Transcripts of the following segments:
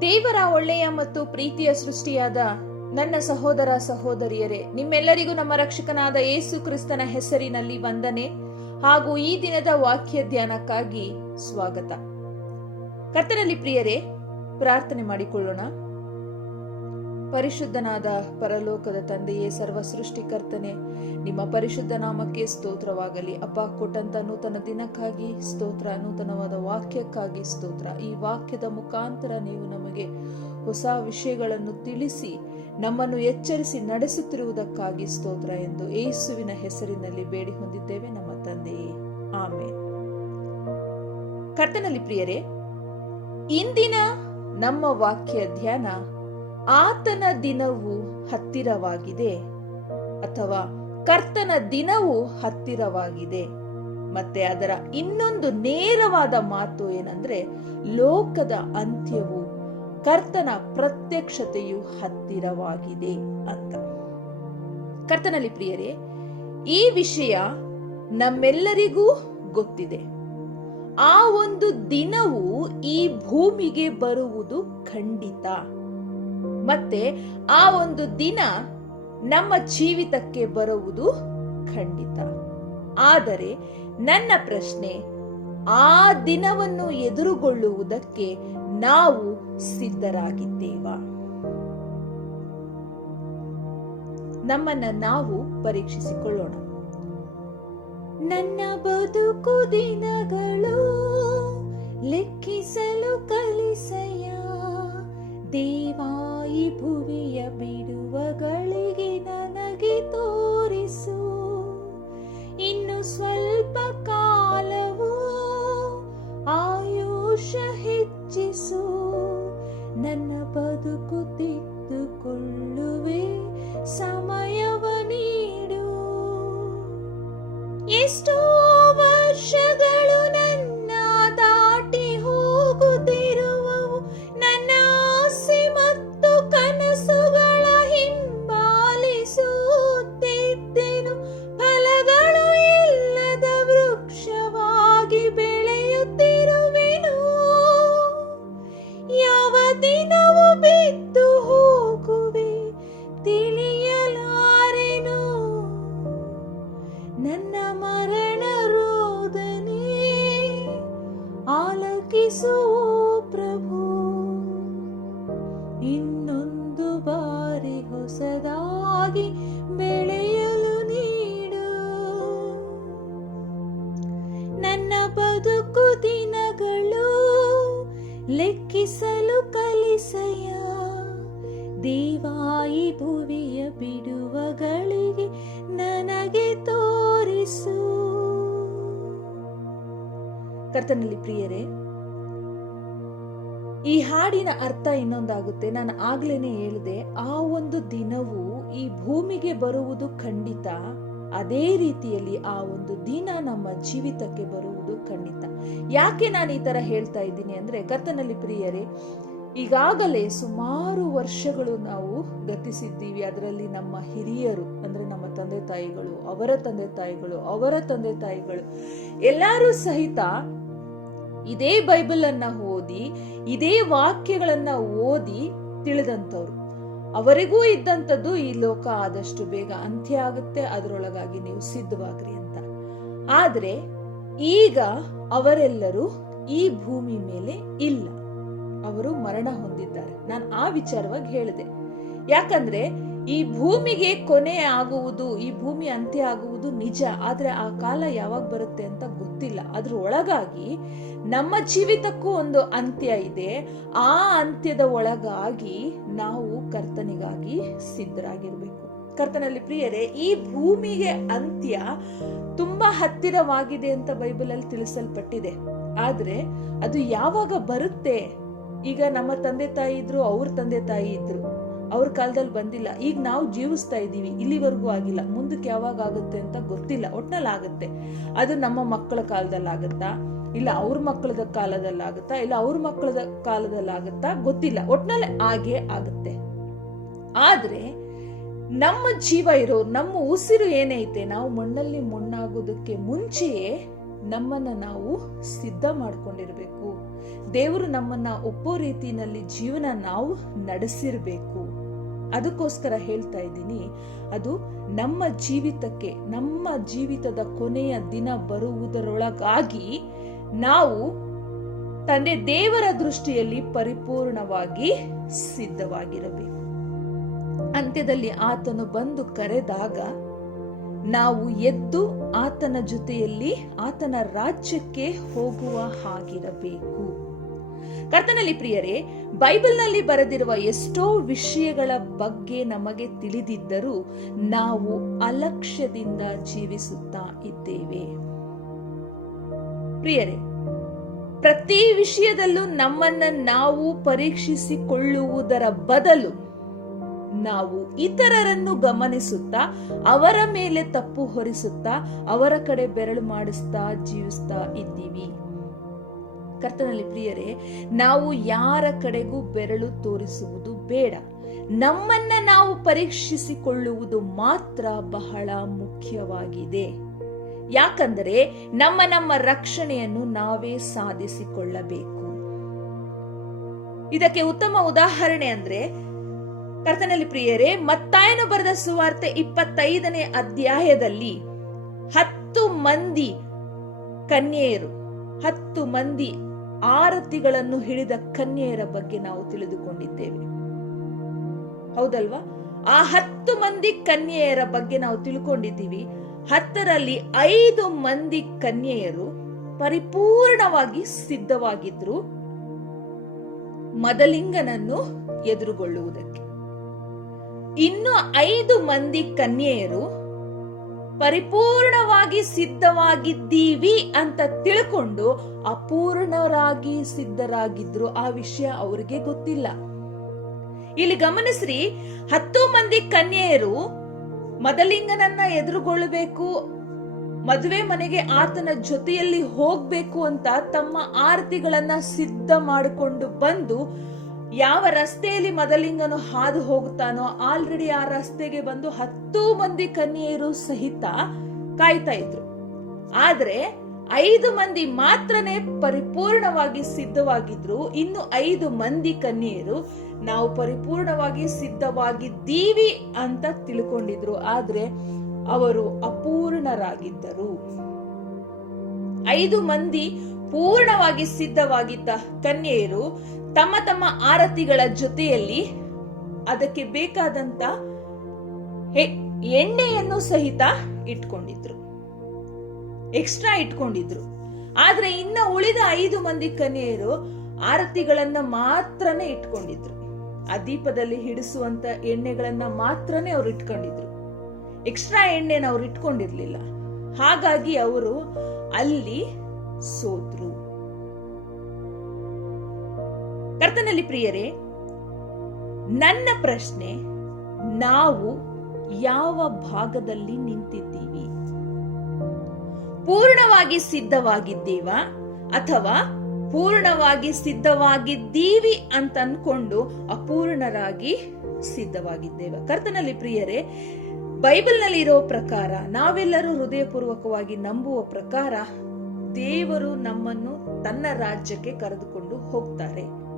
ದೇವರ ಒಳ್ಳೆಯ ಮತ್ತು ಪ್ರೀತಿಯ ಸೃಷ್ಟಿಯಾದ ನನ್ನ ಸಹೋದರ ಸಹೋದರಿಯರೇ, ನಿಮ್ಮೆಲ್ಲರಿಗೂ ನಮ್ಮ ರಕ್ಷಕನಾದ ಯೇಸು ಕ್ರಿಸ್ತನ ಹೆಸರಿನಲ್ಲಿ ವಂದನೆ ಹಾಗೂ ಈ ದಿನದ ವಾಕ್ಯ ಧ್ಯಾನಕ್ಕಾಗಿ ಸ್ವಾಗತ. ಕರ್ತನಲ್ಲಿ ಪ್ರಿಯರೇ, ಪ್ರಾರ್ಥನೆ ಮಾಡಿಕೊಳ್ಳೋಣ. ಪರಿಶುದ್ಧನಾದ ಪರಲೋಕದ ತಂದೆಯೇ ಸರ್ವ ಸೃಷ್ಟಿಕರ್ತನೆ ನಿಮ್ಮ ಪರಿಶುದ್ಧ ನಾಮಕ್ಕೆ ಸ್ತೋತ್ರವಾಗಲಿ. ಅಪ್ಪ, ಕೊಟ್ಟಂತ ನೂತನ ದಿನಕ್ಕಾಗಿ ಸ್ತೋತ್ರ, ನೂತನವಾದ ವಾಕ್ಯಕ್ಕಾಗಿ ಸ್ತೋತ್ರ. ಈ ವಾಕ್ಯದ ಮುಖಾಂತರ ನೀವು ನಮಗೆ ಹೊಸ ವಿಷಯಗಳನ್ನು ತಿಳಿಸಿ, ನಮ್ಮನ್ನು ಎಚ್ಚರಿಸಿ ನಡೆಸುತ್ತಿರುವುದಕ್ಕಾಗಿ ಸ್ತೋತ್ರ ಎಂದು ಯೇಸುವಿನ ಹೆಸರಿನಲ್ಲಿ ಬೇಡಿ ಹೊಂದಿದ್ದೇವೆ, ನಮ್ಮ ತಂದೆಯೇ. ಆಮೇಲೆ ಕರ್ತನಲ್ಲಿ ಪ್ರಿಯರೇ, ಇಂದಿನ ನಮ್ಮ ವಾಕ್ಯ ಧ್ಯಾನ ಆತನ ದಿನವು ಹತ್ತಿರವಾಗಿದೆ ಅಥವಾ ಕರ್ತನ ದಿನವು ಹತ್ತಿರವಾಗಿದೆ. ಮತ್ತೆ ಅದರ ಇನ್ನೊಂದು ನೇರವಾದ ಮಾತು ಏನಂದ್ರೆ, ಲೋಕದ ಅಂತ್ಯವು ಕರ್ತನ ಪ್ರತ್ಯಕ್ಷತೆಯು ಹತ್ತಿರವಾಗಿದೆ ಅಂತ. ಕರ್ತನಲ್ಲಿ ಪ್ರಿಯರೇ, ಈ ವಿಷಯ ನಮ್ಮೆಲ್ಲರಿಗೂ ಗೊತ್ತಿದೆ. ಆ ಒಂದು ದಿನವು ಈ ಭೂಮಿಗೆ ಬರುವುದು ಖಂಡಿತ. ಮತ್ತೆ ಆ ಒಂದು ದಿನ ನಮ್ಮ ಜೀವಿತಕ್ಕೆ ಬರುವುದು ಖಂಡಿತ. ಆದರೆ ನನ್ನ ಪ್ರಶ್ನೆ, ಆ ದಿನವನ್ನು ಎದುರುಗೊಳ್ಳುವುದಕ್ಕೆ ನಾವು ಸಿದ್ಧರಾಗಿದ್ದೇವಾ? ನಮ್ಮನ್ನ ನಾವು ಪರೀಕ್ಷಿಸಿಕೊಳ್ಳೋಣ. ನನ್ನ ಬದುಕು ದಿನಗಳು ಲೆಕ್ಕಿಸಲು ಕಲಿಸಯ್ಯ ದೇವಾಯಿ ಭುವಿಯ ಬಿಡುವಗಳಿಗೆ ನನಗೆ ತೋರಿಸು. ಇನ್ನು ಸ್ವಲ್ಪ ಕಾಲವು ಆಯುಷ ಹೆಚ್ಚಿಸು. ನನ್ನ ಬದುಕು ತಿದ್ದುಕೊಳ್ಳುವೆ, ಸಮಯವ ನೀಡು. ಎಷ್ಟೋ ನನ್ನ ಮರಣ ರೋದನೆ ಆಲಕಿಸು ಪ್ರಭು. ಇನ್ನೊಂದು ಬಾರಿ ಹೊಸದಾಗಿ ಬೆಳೆಯಲು ನೀಡು. ನನ್ನ ಬದುಕು ದಿನಗಳು ಲೆಕ್ಕಿಸಲು ಕಲಿಸಯ ದೇವಾಯಿ ಭುವಿಯ ಬಿಡುವಗಳಿಗೆ ನನಗೆ ತೋರಿಸು ಕರ್ತನಲ್ಲಿ ಪ್ರಿಯರೇ, ಈ ಹಾಡಿನ ಅರ್ಥ ಇನ್ನೊಂದಾಗುತ್ತೆ. ನಾನು ಆಗ್ಲೇನೆ ಹೇಳಿದೆ, ಆ ಒಂದು ದಿನವು ಈ ಭೂಮಿಗೆ ಬರುವುದು ಖಂಡಿತ, ಅದೇ ರೀತಿಯಲ್ಲಿ ಆ ಒಂದು ದಿನ ನಮ್ಮ ಜೀವಿತಕ್ಕೆ ಬರುವುದು ಖಂಡಿತ. ಯಾಕೆ ನಾನು ಈ ತರ ಹೇಳ್ತಾ ಇದ್ದೀನಿ ಅಂದ್ರೆ, ಕರ್ತನಲ್ಲಿ ಪ್ರಿಯರೇ ಈಗಾಗಲೇ ಸುಮಾರು ವರ್ಷಗಳು ನಾವು ಗತಿಸಿದ್ದೀವಿ. ಅದರಲ್ಲಿ ನಮ್ಮ ಹಿರಿಯರು, ಅಂದ್ರೆ ನಮ್ಮ ತಂದೆ ತಾಯಿಗಳು, ಅವರ ತಂದೆ ತಾಯಿಗಳು, ಅವರ ತಂದೆ ತಾಯಿಗಳು, ಎಲ್ಲರೂ ಸಹಿತ ಇದೇ ಬೈಬಲ್ ಅನ್ನ ಓದಿ, ಇದೇ ವಾಕ್ಯಗಳನ್ನ ಓದಿ ತಿಳಿದಂಥವ್ರು. ಅವರಿಗೂ ಇದ್ದಂಥದ್ದು ಈ ಲೋಕ ಆದಷ್ಟು ಬೇಗ ಅಂತ್ಯ ಆಗುತ್ತೆ. ಅದರೊಳಗಾಗಿ ನೀವು ಸಿದ್ಧವಾಗ್ರಿ ಅಂತ. ಆದ್ರೆ ಈಗ ಅವರೆಲ್ಲರೂ ಈ ಭೂಮಿ ಮೇಲೆ ಇಲ್ಲ. ಅವರು ಮರಣ ಹೊಂದಿದ್ದಾರೆ. ನಾನು ಆ ವಿಚಾರವಾಗಿ ಹೇಳಿದೆ. ಯಾಕಂದ್ರೆ ಈ ಭೂಮಿಗೆ ಕೊನೆ ಆಗುವುದು, ಈ ಭೂಮಿ ಅಂತ್ಯ ಆಗುವುದು ನಿಜ. ಆದ್ರೆ ಆ ಕಾಲ ಯಾವಾಗ ಬರುತ್ತೆ ಅಂತ ಗೊತ್ತಿಲ್ಲ. ಅದ್ರ ಒಳಗಾಗಿ ನಮ್ಮ ಜೀವಿತಕ್ಕೂ ಒಂದು ಅಂತ್ಯ ಇದೆ. ಆ ಅಂತ್ಯದ ಒಳಗಾಗಿ ನಾವು ಕರ್ತನಿಗಾಗಿ ಸಿದ್ಧರಾಗಿರ್ಬೇಕು. ಕರ್ತನಲ್ಲಿ ಪ್ರಿಯರೇ, ಈ ಭೂಮಿಗೆ ಅಂತ್ಯ ತುಂಬಾ ಹತ್ತಿರವಾಗಿದೆ ಅಂತ ಬೈಬಲಲ್ಲಿ ತಿಳಿಸಲ್ಪಟ್ಟಿದೆ. ಆದ್ರೆ ಅದು ಯಾವಾಗ ಬರುತ್ತೆ? ಈಗ ನಮ್ಮ ತಂದೆ ತಾಯಿ ಇದ್ರು, ಅವ್ರ ತಂದೆ ತಾಯಿ ಇದ್ರು. ಅವ್ರ ಕಾಲದಲ್ಲಿ ಬಂದಿಲ್ಲ. ಈಗ ನಾವು ಜೀವಿಸ್ತಾ ಇದ್ದೀವಿ. ಇಲ್ಲಿವರೆಗೂ ಆಗಿಲ್ಲ. ಮುಂದಕ್ಕೆ ಯಾವಾಗ ಆಗುತ್ತೆ ಅಂತ ಗೊತ್ತಿಲ್ಲ. ಒಟ್ನಲ್ಲಿ ಆಗುತ್ತೆ. ಅದು ನಮ್ಮ ಮಕ್ಕಳ ಕಾಲದಲ್ಲಿ ಆಗುತ್ತಾ ಇಲ್ಲ, ಅವ್ರ ಮಕ್ಕಳ ಕಾಲದಲ್ಲಿ ಆಗುತ್ತಾ ಇಲ್ಲ, ಅವ್ರ ಮಕ್ಕಳ ಕಾಲದಲ್ಲಿ ಆಗುತ್ತಾ ಗೊತ್ತಿಲ್ಲ. ಒಟ್ನಲ್ಲಿ ಹಾಗೆ ಆಗುತ್ತೆ. ಆದ್ರೆ ನಮ್ಮ ಜೀವ ಇರೋ, ನಮ್ಮ ಉಸಿರು ಏನೈತೆ ನಾವು ಮಣ್ಣಲ್ಲಿ ಮಣ್ಣಾಗೋದಕ್ಕೆ ಮುಂಚೆಯೇ ನಮ್ಮನ್ನ ನಾವು ಸಿದ್ಧ ಮಾಡ್ಕೊಂಡಿರ್ಬೇಕು. ದೇವರು ನಮ್ಮನ್ನ ಒಪ್ಪೋ ರೀತಿಯಲ್ಲಿ ಜೀವನ ನಾವು ನಡೆಸಿರಬೇಕು. ಅದಕ್ಕೋಸ್ಕರ ಹೇಳ್ತಾ ಇದ್ದೀನಿ, ಅದು ನಮ್ಮ ಜೀವಿತಕ್ಕೆ, ನಮ್ಮ ಜೀವಿತದ ಕೊನೆಯ ದಿನ ಬರುವುದರೊಳಗಾಗಿ ನಾವು ತಂದೆ ದೇವರ ದೃಷ್ಟಿಯಲ್ಲಿ ಪರಿಪೂರ್ಣವಾಗಿ ಸಿದ್ಧವಾಗಿರಬೇಕು. ಅಂತ್ಯದಲ್ಲಿ ಆತನು ಬಂದು ಕರೆದಾಗ ನಾವು ಎದ್ದು ಆತನ ಜೊತೆಯಲ್ಲಿ ಆತನ ರಾಜ್ಯಕ್ಕೆ ಹೋಗುವ ಹಾಗಿರಬೇಕು. ಕರ್ತನಲ್ಲಿ ಪ್ರಿಯರೇ, ಬೈಬಲ್ನಲ್ಲಿ ಬರೆದಿರುವ ಎಷ್ಟೋ ವಿಷಯಗಳ ಬಗ್ಗೆ ನಮಗೆ ತಿಳಿದಿದ್ದರೂ ನಾವು ಅಲಕ್ಷ್ಯದಿಂದ ಜೀವಿಸುತ್ತಾ ಇದ್ದೇವೆ. ಪ್ರಿಯರೇ, ಪ್ರತಿ ವಿಷಯದಲ್ಲೂ ನಮ್ಮನ್ನ ನಾವು ಪರೀಕ್ಷಿಸಿಕೊಳ್ಳುವುದರ ಬದಲು ನಾವು ಇತರರನ್ನು ಗಮನಿಸುತ್ತಾ, ಅವರ ಮೇಲೆ ತಪ್ಪು ಹೊರಿಸುತ್ತಾ, ಅವರ ಕಡೆ ಬೆರಳು ಮಾಡಿಸ್ತಾ ಜೀವಿಸ್ತಾ ಇದ್ದೀವಿ. ಕರ್ತನಲ್ಲಿ ಪ್ರಿಯರೇ, ನಾವು ಯಾರ ಕಡೆಗೂ ಬೆರಳು ತೋರಿಸುವುದು ಬೇಡ. ನಮ್ಮನ್ನ ನಾವು ಪರೀಕ್ಷಿಸಿಕೊಳ್ಳುವುದು ಮಾತ್ರ ಬಹಳ ಮುಖ್ಯವಾಗಿದೆ. ಯಾಕಂದರೆ, ನಮ್ಮ ನಮ್ಮ ರಕ್ಷಣೆಯನ್ನು ನಾವೇ ಸಾಧಿಸಿಕೊಳ್ಳಬೇಕು. ಇದಕ್ಕೆ ಉತ್ತಮ ಉದಾಹರಣೆ ಅಂದ್ರೆ ಕರ್ತನಲ್ಲಿ ಪ್ರಿಯರೇ, ಮತ್ತಾಯನು ಬರೆದ ಸುವಾರ್ತೆ ಇಪ್ಪತ್ತೈದನೇ ಅಧ್ಯಾಯದಲ್ಲಿ ಹತ್ತು ಮಂದಿ ಕನ್ಯೆಯರು, ಹತ್ತು ಮಂದಿ ಆರತಿಗಳನ್ನು ಹಿಡಿದ ಕನ್ಯೆಯರ ಬಗ್ಗೆ ನಾವು ತಿಳಿದುಕೊಂಡಿದ್ದೇವೆ. ಹೌದಲ್ವಾ? ಆ ಹತ್ತು ಮಂದಿ ಕನ್ಯೆಯರ ಬಗ್ಗೆ ನಾವು ತಿಳ್ಕೊಂಡಿದ್ದೀವಿ. ಹತ್ತರಲ್ಲಿ ಐದು ಮಂದಿ ಕನ್ಯೆಯರು ಪರಿಪೂರ್ಣವಾಗಿ ಸಿದ್ಧವಾಗಿದ್ರು, ಮದಲಿಂಗನನ್ನು ಎದುರುಗೊಳ್ಳುವುದಕ್ಕೆ. ಇನ್ನು ಐದು ಮಂದಿ ಕನ್ಯೆಯರು ಪರಿಪೂರ್ಣವಾಗಿ ಸಿದ್ಧವಾಗಿದ್ದೀವಿ ಅಂತ ತಿಳ್ಕೊಂಡು ಅಪೂರ್ಣರಾಗಿ ಸಿದ್ಧರಾಗಿದ್ರು ಆ ವಿಷಯ ಅವರಿಗೆ ಗೊತ್ತಿಲ್ಲ. ಇಲ್ಲಿ ಗಮನಿಸ್ರಿ, ಹತ್ತು ಮಂದಿ ಕನ್ಯೆಯರು ಮದಲಿಂಗನನ್ನ ಎದುರುಗೊಳ್ಳಬೇಕು ಮದುವೆ ಮನೆಗೆ ಆತನ ಜೊತೆಯಲ್ಲಿ ಹೋಗ್ಬೇಕು ಅಂತ ತಮ್ಮ ಆರತಿಗಳನ್ನ ಸಿದ್ಧ ಮಾಡಿಕೊಂಡು ಬಂದು ಯಾವ ರಸ್ತೆಯಲ್ಲಿ ಮದಲಿಂಗನು ಹಾದು ಹೋಗುತ್ತಾನೋ ಆಲ್ರೆಡಿ ಆ ರಸ್ತೆಗೆ ಬಂದು ಹತ್ತು ಮಂದಿ ಕನ್ಯೆಯರು ಸಹಿತ ಕಾಯ್ತಾ ಇದ್ರು. ಆದ್ರೆ ಐದು ಮಂದಿ ಮಾತ್ರನೇ ಪರಿಪೂರ್ಣವಾಗಿ ಸಿದ್ಧವಾಗಿದ್ರು. ಇನ್ನು ಐದು ಮಂದಿ ಕನ್ಯೆಯರು ನಾವು ಪರಿಪೂರ್ಣವಾಗಿ ಸಿದ್ಧವಾಗಿದ್ದೀವಿ ಅಂತ ತಿಳ್ಕೊಂಡಿದ್ರು. ಆದ್ರೆ ಅವರು ಅಪೂರ್ಣರಾಗಿದ್ದರು. ಐದು ಮಂದಿ ಪೂರ್ಣವಾಗಿ ಸಿದ್ಧವಾಗಿದ್ದ ಕನ್ಯೆಯರು ತಮ್ಮ ತಮ್ಮ ಆರತಿಗಳ ಜೊತೆಯಲ್ಲಿ ಅದಕ್ಕೆ ಬೇಕಾದಂತ ಎಣ್ಣೆಯನ್ನು ಸಹಿತ ಇಟ್ಕೊಂಡಿದ್ರು. ಎಕ್ಸ್ಟ್ರಾ ಇಟ್ಕೊಂಡಿದ್ರು. ಆದ್ರೆ ಇನ್ನ ಉಳಿದ ಐದು ಮಂದಿ ಕನ್ಯೆಯರು ಆರತಿಗಳನ್ನ ಮಾತ್ರನೇ ಇಟ್ಕೊಂಡಿದ್ರು. ಆ ದೀಪದಲ್ಲಿ ಹಿಡಿಸುವಂತ ಎಣ್ಣೆಗಳನ್ನ ಮಾತ್ರನೇ ಅವ್ರು ಇಟ್ಕೊಂಡಿದ್ರು. ಎಕ್ಸ್ಟ್ರಾ ಎಣ್ಣೆನ ಅವ್ರು ಇಟ್ಕೊಂಡಿರ್ಲಿಲ್ಲ. ಹಾಗಾಗಿ ಅವರು ಅಲ್ಲಿ ಸೋತ್ರು. ಕರ್ತನಲ್ಲಿ ಪ್ರಿಯರೇ, ನನ್ನ ಪ್ರಶ್ನೆ, ನಾವು ಯಾವ ಭಾಗದಲ್ಲಿ ನಿಂತಿದ್ದೀವಿ? ಪೂರ್ಣವಾಗಿ ಸಿದ್ಧವಾಗಿದ್ದೀವ ಅಥವಾ ಪೂರ್ಣವಾಗಿ ಸಿದ್ಧವಾಗಿದ್ದೀವಿ ಅಂತ ಅನ್ಕೊಂಡು ಅಪೂರ್ಣರಾಗಿ ಸಿದ್ಧವಾಗಿದ್ದೇವ? ಕರ್ತನಲ್ಲಿ ಪ್ರಿಯರೇ ಬೈಬಲ್ನಲ್ಲಿ ಇರೋ ಪ್ರಕಾರ, ನಾವೆಲ್ಲರೂ ಹೃದಯಪೂರ್ವಕವಾಗಿ ನಂಬುವ ಪ್ರಕಾರ ದೇವರು ನಮ್ಮನ್ನು ತನ್ನ ರಾಜ್ಯಕ್ಕೆ ಕರೆದುಕೊಂಡು ಹೋಗ್ತಾರೆ.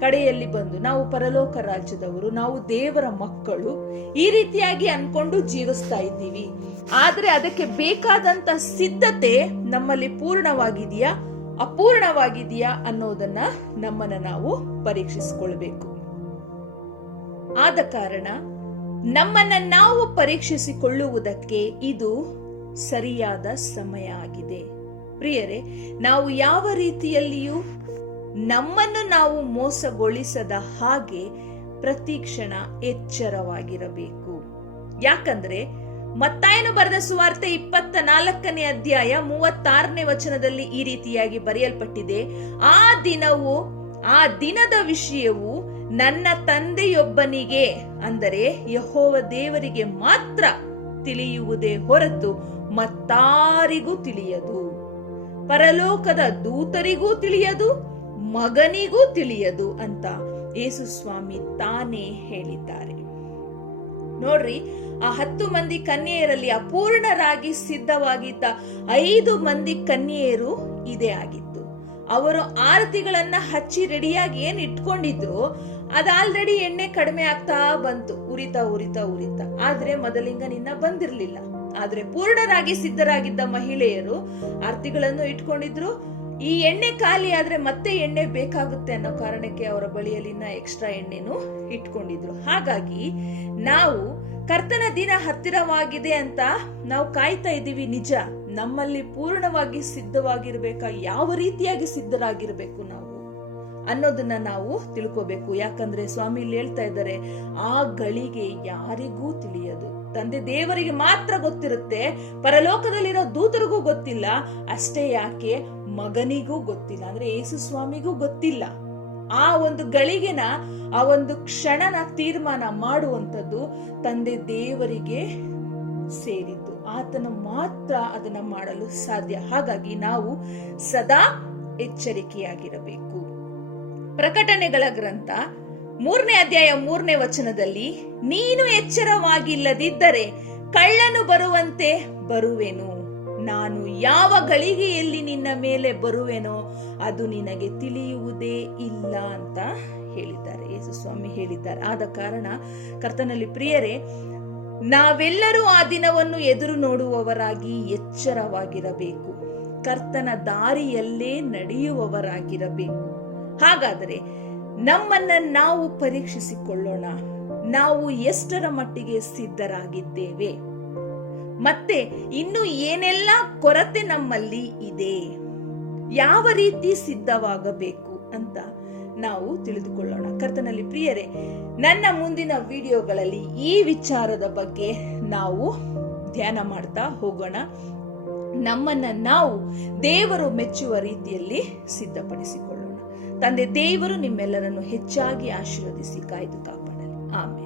ಕಡೆಯಲ್ಲಿ ಬಂದು ನಾವು ಪರಲೋಕ ರಾಜ್ಯದವರು, ನಾವು ದೇವರ ಮಕ್ಕಳು, ಈ ರೀತಿಯಾಗಿ ಅನ್ಕೊಂಡು ಜೀವಿಸ್ತಾ ಇದ್ದೀವಿ. ಆದ್ರೆ ಅದಕ್ಕೆ ಬೇಕಾದಂತ ಸಿದ್ಧತೆ ನಮ್ಮಲ್ಲಿ ಪೂರ್ಣವಾಗಿದೆಯಾ, ಅಪೂರ್ಣವಾಗಿದೆಯಾ ಅನ್ನೋದನ್ನ ನಮ್ಮನ್ನ ನಾವು ಪರೀಕ್ಷಿಸಿಕೊಳ್ಬೇಕು. ಆದ ಕಾರಣ ನಮ್ಮನ್ನ ನಾವು ಪರೀಕ್ಷಿಸಿಕೊಳ್ಳುವುದಕ್ಕೆ ಇದು ಸರಿಯಾದ ಸಮಯ ಆಗಿದೆ. ಪ್ರಿಯರೇ, ನಾವು ಯಾವ ರೀತಿಯಲ್ಲಿಯೂ ನಮ್ಮನ್ನು ನಾವು ಮೋಸಗೊಳಿಸದ ಹಾಗೆ ಪ್ರತಿಕ್ಷಣ ಎಚ್ಚರವಾಗಿರಬೇಕು. ಯಾಕಂದ್ರೆ, ಮತ್ತಾಯನು ಬರೆದ ಸುವಾರ್ತೆ ಇಪ್ಪತ್ತ ನಾಲ್ಕನೇ ಅಧ್ಯಾಯ ಮೂವತ್ತಾರನೇ ವಚನದಲ್ಲಿ ಈ ರೀತಿಯಾಗಿ ಬರೆಯಲ್ಪಟ್ಟಿದೆ, ಆ ದಿನವು, ಆ ದಿನದ ವಿಷಯವು ನನ್ನ ತಂದೆಯೊಬ್ಬನಿಗೆ, ಅಂದರೆ ಯಹೋವ ದೇವರಿಗೆ ಮಾತ್ರ ತಿಳಿಯುವುದೇ ಹೊರತು ಮತ್ತಾರಿಗೂ ತಿಳಿಯದು. ಪರಲೋಕದ ದೂತರಿಗೂ ತಿಳಿಯದು, ಮಗನಿಗೂ ತಿಳಿಯದು ಅಂತ ಯೇಸು ಸ್ವಾಮಿ ತಾನೇ ಹೇಳಿದ್ದಾರೆ. ನೋಡ್ರಿ, ಆ ಹತ್ತು ಮಂದಿ ಕನ್ಯೆಯರಲ್ಲಿ ಅಪೂರ್ಣರಾಗಿ ಸಿದ್ಧವಾಗಿದ್ದ ಐದು ಮಂದಿ ಕನ್ಯೆಯರು ಇದೇ ಆಗಿತ್ತು. ಅವರು ಆರತಿಗಳನ್ನ ಹಚ್ಚಿ ರೆಡಿಯಾಗಿ ಏನ್ ಇಟ್ಕೊಂಡಿದ್ರು, ಅದ್ ಆಲ್ರೆಡಿ ಎಣ್ಣೆ ಕಡಿಮೆ ಆಗ್ತಾ ಬಂತು, ಉರಿತಾ ಉರಿತಾ ಉರಿತಾ. ಆದ್ರೆ ಮೊದಲಿಂಗ ನಿನ್ನ ಬಂದಿರ್ಲಿಲ್ಲ. ಆದ್ರೆ ಪೂರ್ಣರಾಗಿ ಸಿದ್ಧರಾಗಿದ್ದ ಮಹಿಳೆಯರು ಆರತಿಗಳನ್ನು ಇಟ್ಕೊಂಡಿದ್ರು. ಈ ಎಣ್ಣೆ ಖಾಲಿ ಆದ್ರೆ ಮತ್ತೆ ಎಣ್ಣೆ ಬೇಕಾಗುತ್ತೆ ಅನ್ನೋ ಕಾರಣಕ್ಕೆ ಅವರ ಬಳಿಯಲ್ಲಿನ ಎಕ್ಸ್ಟ್ರಾ ಎಣ್ಣೆನು ಇಟ್ಕೊಂಡಿದ್ರು. ಹಾಗಾಗಿ ನಾವು ಕರ್ತನ ದಿನ ಹತ್ತಿರವಾಗಿದೆ ಅಂತ ನಾವು ಕಾಯ್ತಾ ಇದ್ದೀವಿ ನಿಜ. ನಮ್ಮಲ್ಲಿ ಪೂರ್ಣವಾಗಿ ಸಿದ್ಧವಾಗಿರ್ಬೇಕಾ ಯಾವ ರೀತಿಯಾಗಿ ಸಿದ್ಧರಾಗಿರ್ಬೇಕು ನಾವು? ಅನ್ನೋದನ್ನ ನಾವು ತಿಳ್ಕೋಬೇಕು. ಯಾಕಂದ್ರೆ ಸ್ವಾಮಿ ಹೇಳ್ತಾ ಇದ್ದಾರೆ, ಆ ಗಳಿಗೆ ಯಾರಿಗೂ ತಿಳಿಯದು. ತಂದೆ ದೇವರಿಗೆ ಮಾತ್ರ ಗೊತ್ತಿರುತ್ತೆ, ಪರಲೋಕದಲ್ಲಿರೋ ದೂತರಿಗೂ ಗೊತ್ತಿಲ್ಲ, ಅಷ್ಟೇ ಯಾಕೆ ಮಗನಿಗೂ ಗೊತ್ತಿಲ್ಲ. ಅಂದ್ರೆ ಯೇಸು ಸ್ವಾಮಿಗೂ ಗೊತ್ತಿಲ್ಲ. ಆ ಒಂದು ಗಳಿಗೆನ, ಆ ಒಂದು ಕ್ಷಣನ ತೀರ್ಮಾನ ಮಾಡುವಂಥದ್ದು ತಂದೆ ದೇವರಿಗೆ ಸೇರಿದ್ದು. ಆತನು ಮಾತ್ರ ಅದನ್ನ ಮಾಡಲು ಸಾಧ್ಯ. ಹಾಗಾಗಿ ನಾವು ಸದಾ ಎಚ್ಚರಿಕೆಯಾಗಿರಬೇಕು. ಪ್ರಕಟಣೆಗಳ ಗ್ರಂಥ, ಮೂರನೇ ಅಧ್ಯಾಯ ಮೂರನೇ ವಚನದಲ್ಲಿ, ನೀನು ಎಚ್ಚರವಾಗಿಲ್ಲದಿದ್ದರೆ ಕಳ್ಳನು ಬರುವಂತೆ ಬರುವೆನು. ನಾನು ಯಾವ ಗಳಿಗೆಯಲ್ಲಿ ನಿನ್ನ ಮೇಲೆ ಬರುವೆನೋ ಅದು ನಿನಗೆ ತಿಳಿಯುವುದೇ ಇಲ್ಲ ಅಂತ ಹೇಳಿದ್ದಾರೆ. ಯೇಸು ಸ್ವಾಮಿ ಹೇಳಿದ್ದಾರೆ. ಆದ ಕಾರಣ ಕರ್ತನಲ್ಲಿ ಪ್ರಿಯರೇ, ನಾವೆಲ್ಲರೂ ಆ ದಿನವನ್ನು ಎದುರು ನೋಡುವವರಾಗಿ ಎಚ್ಚರವಾಗಿರಬೇಕು. ಕರ್ತನ ದಾರಿಯಲ್ಲೇ ನಡೆಯುವವರಾಗಿರಬೇಕು. ಹಾಗಾದರೆ ನಮ್ಮನ್ನ ನಾವು ಪರೀಕ್ಷಿಸಿಕೊಳ್ಳೋಣ. ನಾವು ಎಷ್ಟರ ಮಟ್ಟಿಗೆ ಸಿದ್ಧರಾಗಿದ್ದೇವೆ? ಮತ್ತೆ ಇನ್ನು ಏನೆಲ್ಲ ಕೊರತೆ ನಮ್ಮಲ್ಲಿ ಇದೆ? ಯಾವ ರೀತಿ ಸಿದ್ಧವಾಗಬೇಕು ಅಂತ ನಾವು ತಿಳಿದುಕೊಳ್ಳೋಣ. ಕರ್ತನಲ್ಲಿ ಪ್ರಿಯರೇ, ನನ್ನ ಮುಂದಿನ ವಿಡಿಯೋಗಳಲ್ಲಿ ಈ ವಿಚಾರದ ಬಗ್ಗೆ ನಾವು ಧ್ಯಾನ ಮಾಡ್ತಾ ಹೋಗೋಣ. ನಮ್ಮನ್ನ ನಾವು ದೇವರು ಮೆಚ್ಚುವ ರೀತಿಯಲ್ಲಿ ಸಿದ್ಧಪಡಿಸಿಕೊಳ್ಳೋಣ. ತಂದೆ ದೇವರು ನಿಮ್ಮೆಲ್ಲರನ್ನು ಹೆಚ್ಚಾಗಿ ಆಶೀರ್ವದಿಸಿ ಕಾಯ್ದು ಕಾಪಾಡಲಿ. ಆಮೇಲೆ